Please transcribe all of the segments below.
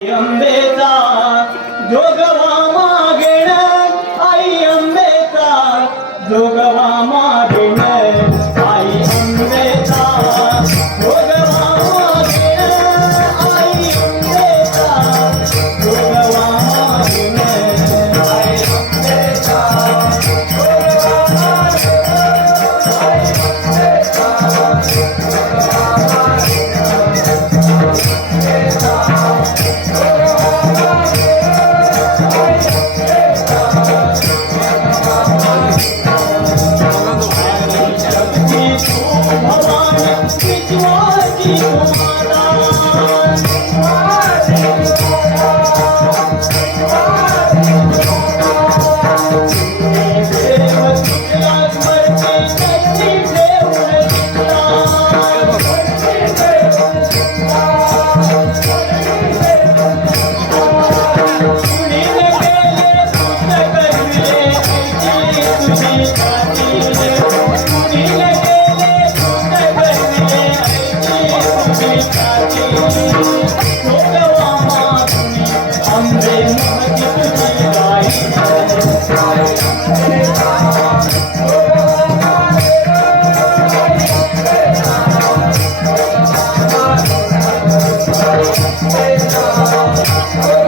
अंबेता Jog Thank you. Oh,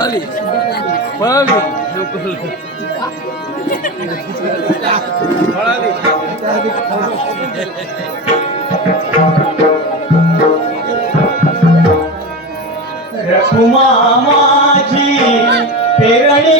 Pali. Pali. Pali. Pali. Kumamaji, Perani